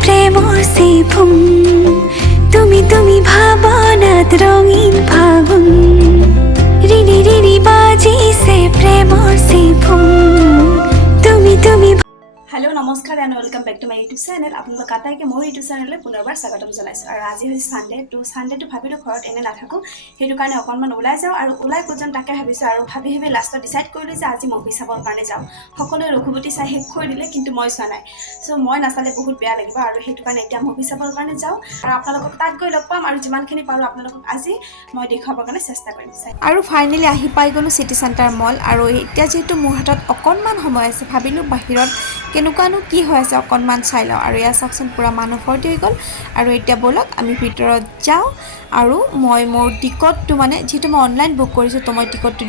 প্ৰেমৰ চিফুম তুমি ভাৱনাত ৰঙীন ফাগুন ৰিৰি ৰিৰি বাজিছে প্ৰেমৰ চিফুম তুমি हेलो नमस्कार and welcome back to my YouTube channel आपलोक आटाइके मोर यूट्यूब चैनल पुनर्बार स्वागतम जनाइছো और आज है सानडे तो भाबिलो घरत एने नाथाको हेतु कारणे अकनमान ओলাই जाও और ओলাই कोजन ताके भाबिছো और भाबि लास्ट डिसाइड কৰিলো যে আজি মুভি চাবৰ কাৰণে যাও সকলোৱে ৰঘুপতি চাই শেষ কৰি দিলে কিন্তু মই চোৱা নাই সো মই নাচালে বহুত বেয়া লাগিব আৰু হেতু কাৰণে এতিয়া মুভি চাবৰ কাৰণে যাও আৰু আপোনালোকক তাত গৈ লগ পাম আৰু যিমানখিনি পাৰো আপোনালোকক আজি মই দেখাবৰ কাৰণে চেষ্টা কৰিম আৰু ফাইনালি আহি পাই গলো সিটি সেন্টাৰ মল আৰু এতিয়া যেহেতু মোৰ হাতত অকনমান সময় আছে ভাবিলো বাহিৰত কেনেকুৱানো কি হৈ আছে অকনমান চাই লওঁ আৰু ইয়াৰ চাকচোন পুৰা মানুহ ভৰ্তি হৈ গ'ল আৰু এতিয়া বলক আমি ভিতৰত যাওঁ আৰু মই মোৰ টিকটটো মানে যেহেতু মই অনলাইন বুক কৰিছোঁ তো মই টিকটটো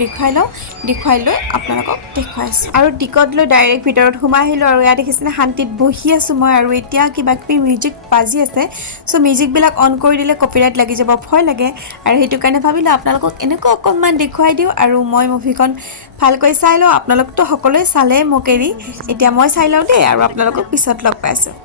দেখুৱাই লৈ আপোনালোকক দেখুৱাই আছোঁ আৰু টিকট লৈ ডাইৰেক্ট ভিতৰত সোমাই আহিলোঁ আৰু ইয়াত দেখিছেনে শান্তিত বহি আছোঁ মই আৰু এতিয়া কিবা কিবি মিউজিক বাজি আছে চ' মিউজিকবিলাক অন কৰি দিলে কপিৰাইট লাগি যাব ভয় লাগে আৰু সেইটো কাৰণে ভাবিলোঁ আপোনালোকক এনেকুৱা অকণমান দেখুৱাই দিওঁ আৰু মই মুভিখন ভালকৈ চাই লওঁ আপোনালোকতো সকলোৱে চালে মোক এৰি এতিয়া মই চাই লওঁ দেই আৰু আপোনালোকক পিছত লগ পাইছোঁ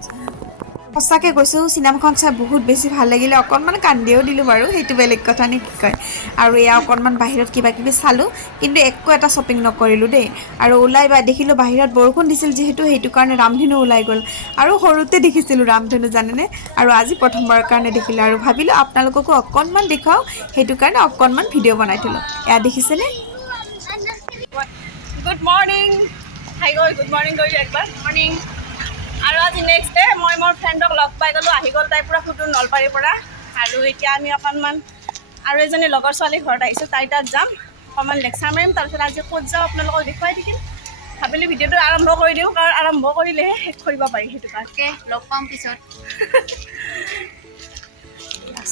সঁচাকৈ কৈছোঁ চিনেমাখন চাই বহুত বেছি ভাল লাগিলে অকণমান কান্দিও দিলোঁ বাৰু সেইটো বেলেগ কথা নে কি কয় আৰু এয়া অকণমান বাহিৰত কিবা কিবি চালোঁ কিন্তু একো এটা শ্বপিং নকৰিলোঁ দেই আৰু ওলাই দেখিলোঁ বাহিৰত বৰষুণ দিছিল যিহেতু সেইটো কাৰণে ৰামধেনু ওলাই গ'ল আৰু সৰুতে দেখিছিলোঁ ৰামধেনু জানেনে আৰু আজি প্ৰথমবাৰৰ কাৰণে দেখিলোঁ আৰু ভাবিলোঁ আপোনালোককো অকণমান দেখাওঁ সেইটো কাৰণে অকণমান ভিডিঅ' বনাই থ'লোঁ এয়া দেখিছেনে গুড মৰ্নিং গুড মৰ্নিং কৰি একবাৰ মৰ্নিং আৰু আজি নেক্সট ডে মই মোৰ ফ্ৰেণ্ডক লগ পাই গ'লোঁ আহি গ'ল তাইৰ পৰা সুদূৰ নলবাৰীৰ পৰা আৰু এতিয়া আমি অকণমান আৰু এজনী লগৰ ছোৱালী ঘৰত আহিছোঁ তাই তাত যাম অকণমান লেকচাৰ মাৰিম তাৰপিছত আজি ক'ত যাওঁ আপোনালোকক দেখুৱাই থাকিম ভাবিলোঁ ভিডিঅ'টো আৰম্ভ কৰি দিওঁ কাৰণ আৰম্ভ কৰিলেহে শেষ কৰিব পাৰি সেইটো কাৰণে লগ পাম পিছত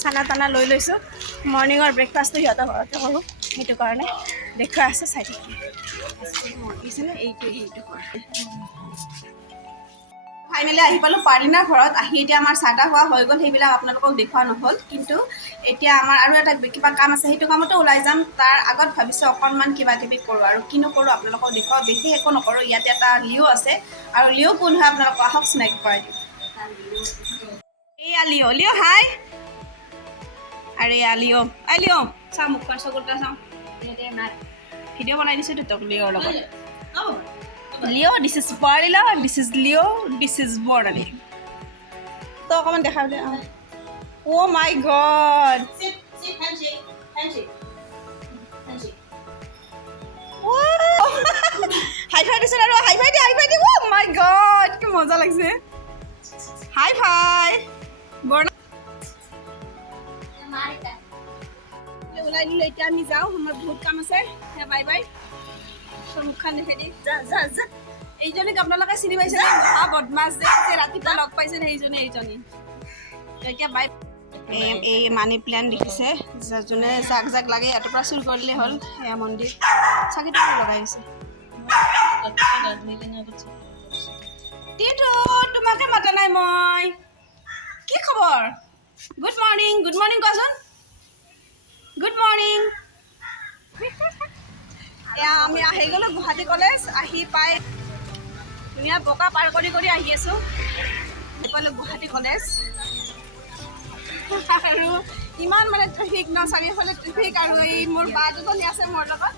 চানা টানা লৈ লৈছোঁ মৰ্ণিঙৰ ব্ৰেকফাষ্টটো সিহঁতৰ ঘৰতে কৰোঁ সেইটো কাৰণে দেখুৱাই আছোঁ চাই থাকিম ফাইনেলি আহি পালোঁ পাৰ্লিনাৰ ঘৰত আহি এতিয়া আমাৰ চাহ তাহ খোৱা হৈ গ'ল সেইবিলাক আপোনালোকক দেখুওৱা নহ'ল কিন্তু এতিয়া আমাৰ আৰু এটা কিবা কাম আছে সেইটো কামতো ওলাই যাম তাৰ আগত ভাবিছোঁ অকণমান কিবা কিবি কৰোঁ আৰু কিনো কৰোঁ আপোনালোকক দেখুৱাওঁ বিশেষ একো নকৰোঁ ইয়াতে এটা লিঅ' আছে আৰু লিঅ' কোন হয় আপোনালোকক আহক চিনাকি কৰাই দিওঁ এইয়া লিঅ' হাই আৰে লিঅ' লিঅ' চাওঁ মুখখন চকুটা চাওঁ ভিডিঅ' বনাই দিছোঁ তোক লিঅ'ৰ লগত Leo' this is Parlina this is Leo' this is Barnali তো অকণমান দেখা দে অ' মাই গড হাই ফাই দিছোঁ আৰু হাই ফাই দি অ' মাই গড কি মজা লাগিছে হাই ফাই বৰ্ণা ওলাই দিলোঁ এতিয়া আমি যাওঁ আমাৰ বহুত কাম আছে বাই বাই মুখখন দেখে দি যা এইজনীক আপোনালোকে চিনি পাইছে বদমাছ যে ৰাতিপুৱা লগ পাইছে এইজনী এতিয়া বাই এই মানি প্লেন দেখিছে যোনে জাক লাগে ইয়াৰ পৰা চুৰ কৰিলে হ'ল সেয়া মন্দিৰ চাকিটো লগাই দিছে তোমাকে মাতা নাই মই কি খবৰ গুড মৰ্ণিং কোৱাচোন গুড মৰ্ণিং এয়া আমি আহি গ'লোঁ গুৱাহাটী কলেজ আহি পাই ধুনীয়া বোকা পাৰ কৰি আহি আছোঁ পালোঁ গুৱাহাটী কলেজ আৰু ইমান মানে ট্ৰেফিক ন চাৰিওফালে ট্ৰেফিক আৰু এই মোৰ বা দুজনী আছে মোৰ লগত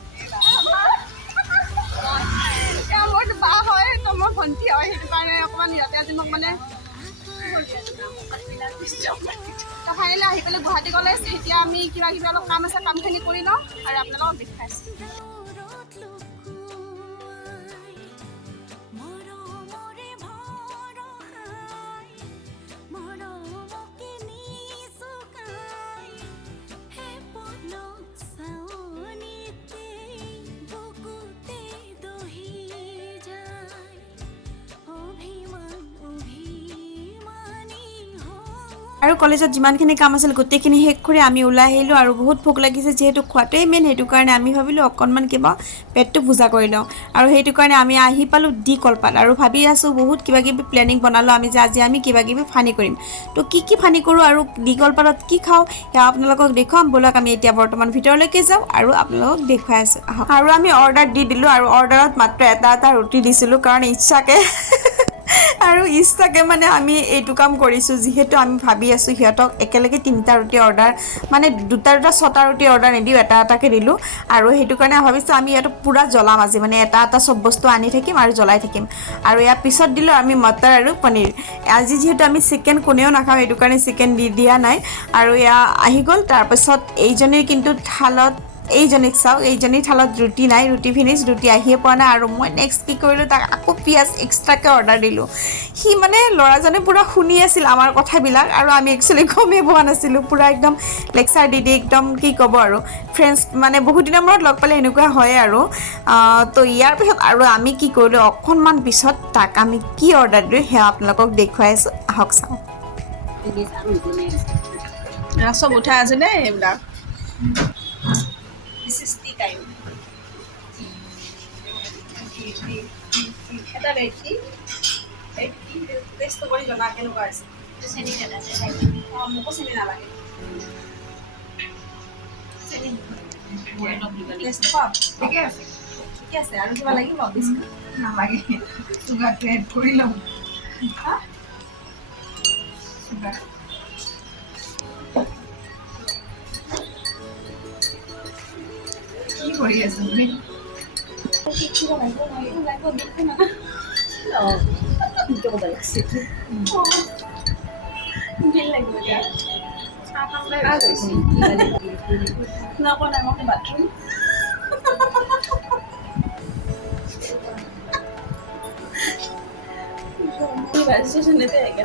মোৰ বা হয় তো মোৰ ভণ্টি হয় সেইটো কাৰণে অকণমান সিহঁতে আজি মোক মানে তো ফাইনেলি আহি পেলাই গুৱাহাটী কলেজ এতিয়া আমি কিবা কিবি অলপ কাম আছে কামখিনি কৰি লওঁ আৰু আপোনালোকক দেখাইছোঁ আৰু কলেজত যিমানখিনি কাম আছিল গোটেইখিনি শেষ কৰি আমি ওলাই আহিলোঁ আৰু বহুত ভোক লাগিছে যিহেতু খোৱাটোৱেই মেইন সেইটো কাৰণে আমি ভাবিলোঁ অকণমান কিবা পেটটো ভুজা কৰি লওঁ আৰু সেইটো কাৰণে আমি আহি পালোঁ দি কলপাত আৰু ভাবি আছোঁ বহুত কিবা কিবি প্লেনিং বনালোঁ আমি যে আজি আমি কিবা কিবি ফানি কৰিম তো কি ফানি কৰোঁ আৰু দি কলপাতত কি খাওঁ সেয়া আপোনালোকক দেখুৱাম ব'লক আমি এতিয়া বৰ্তমান ভিতৰলৈকে যাওঁ আৰু আপোনালোকক দেখুৱাই আছোঁ আৰু আমি অৰ্ডাৰ দি দিলোঁ আৰু অৰ্ডাৰত মাত্ৰ এটা ৰুটি দিছিলোঁ কাৰণ ইচ্ছাকৈ আৰু ইচ্ছাকে মানে আমি এইটো কাম কৰিছোঁ যিহেতু আমি ভাবি আছোঁ সিহঁতক একেলগে 3টা ৰুটি অৰ্ডাৰ মানে 2টা 6টা ৰুটি অৰ্ডাৰ নিদিওঁ এটা এটাকৈ দিলোঁ আৰু সেইটো কাৰণে ভাবিছোঁ আমি ইয়াতো পূৰা জ্বলাম আজি মানে এটা চব বস্তু আনি থাকিম আৰু জ্বলাই থাকিম আৰু ইয়াৰ পিছত দিলোঁ আমি মটৰ আৰু পনীৰ আজি যিহেতু আমি চিকেন কোনেও নাখাওঁ সেইটো কাৰণে চিকেন দিয়া নাই আৰু এয়া আহি গ'ল তাৰপিছত এইজনীৰ কিন্তু থালত এইজনীক চাওক এইজনীৰ থালত ৰুটি নাই ৰুটি ফিনিছ ৰুটি আহিয়ে পোৱা নাই আৰু মই নেক্সট কি কৰিলোঁ তাক আকৌ পিঁয়াজ এক্সট্ৰাকৈ অৰ্ডাৰ দিলোঁ সি মানে ল'ৰাজনে পূৰা শুনি আছিল আমাৰ কথাবিলাক আৰু আমি একচুৱেলি গমেই পোৱা নাছিলোঁ পূৰা একদম লেকচাৰ দি একদম কি ক'ব আৰু ফ্ৰেণ্ডছ মানে বহুত দিনৰ মূৰত লগ পালে এনেকুৱা হয় আৰু তো ইয়াৰ পিছত আৰু আমি কি কৰিলোঁ অকণমান পিছত তাক আমি কি অৰ্ডাৰ দিলোঁ সেয়া আপোনালোকক দেখুৱাই আছোঁ আহক চাওঁ চব উঠাই আছো দেই এইবিলাক টি টাইম এটা ৰেডি টেষ্ট কৰি জনা কেনেকুৱা আছে অঁ মোকো চেনি নালাগে টেষ্ট পাম ঠিকে আছে আৰু কিবা লাগিব বিস্কুট নালাগে চুগাৰটো এড কৰি ল'ম চুগাৰ কি কৰি আছো তুমি বাথৰুম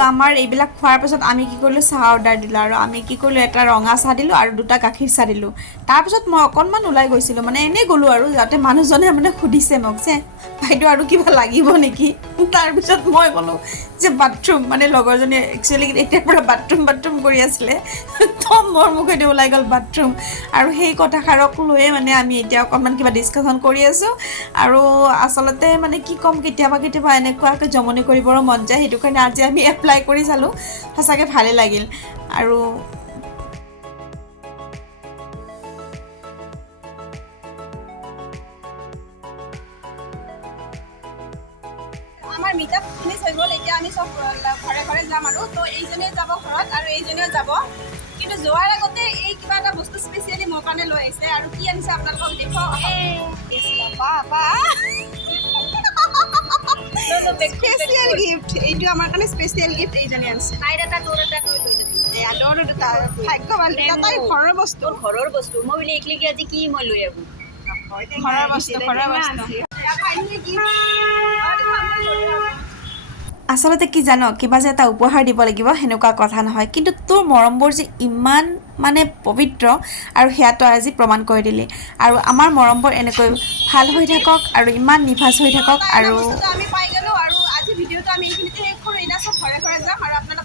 আমাৰ এইবিলাক খোৱাৰ পিছত আমি কি কৰিলোঁ চাহ অৰ্ডাৰ দিলোঁ আৰু আমি কি কৰিলোঁ এটা ৰঙা চাহ দিলোঁ আৰু 2টা গাখীৰ চাহ দিলোঁ তাৰপিছত মই অকণমান ওলাই গৈছিলোঁ মানে এনেই গ'লোঁ আৰু যাতে মানুহজনে মানে সুধিছে মোক যে বাইদেউ আৰু কিবা লাগিব নেকি তাৰপিছত মই ক'লোঁ যে বাথৰুম মানে লগৰজনীয়ে একচুৱেলি এতিয়াৰ পৰা বাথৰুম কৰি আছিলে তো মোৰ মুখেদি ওলাই গ'ল বাথৰুম আৰু সেই কথাষাৰক লৈয়ে মানে আমি এতিয়া অকণমান কিবা ডিছকাশ্যন কৰি আছোঁ আৰু আচলতে মানে কি ক'ম কেতিয়াবা এনেকুৱাকৈ জমনি কৰিবৰো মন যায় সেইটো কাৰণে আজি আমি এপ্লাই কৰি চালোঁ সঁচাকৈ ভালেই লাগিল আৰু আমাৰ মিটআপ ফিনিছ হৈ গ'ল এতিয়া আমি চব ঘৰে ঘৰে যাম আৰু তো এইজনে যাব ঘৰত আৰু এইজনেও যাব কিন্তু যোৱাৰ আগতে এই কিবা এটা বস্তু স্পেচিয়েলি মোৰ কাৰণে লৈ আহিছে আৰু কি আনিছে আপোনালোকক দেখুৱাওঁ স্পেচিয়েল গিফ্ট এইটো আমাৰ কাৰণে স্পেচিয়েল গিফ্ট এইজনে আনিছে ভাগ্যৱান তাই ঘৰৰ বস্তু মই বোলে একলিকে আজি কি মই লৈ আহোঁ ঘৰৰ বস্তু আচলতে কি জানো কিবা যে এটা উপহাৰ দিব লাগিব সেনেকুৱা কথা নহয় কিন্তু তোৰ মৰমবোৰ যে ইমান মানে পবিত্ৰ আৰু সেয়াটো আজি প্ৰমাণ কৰি দিলি আৰু আমাৰ মৰমবোৰ এনেকৈ ভাল হৈ থাকক আৰু ইমান নিভাঁজ হৈ থাকক আৰু আমি পাই গ'লো আৰু আজি ভিডিঅ'টো আমি এইখিনিতে শেষ কৰোঁ এতিয়া চব ঘৰে ঘৰে যাম আৰু আপোনালোকে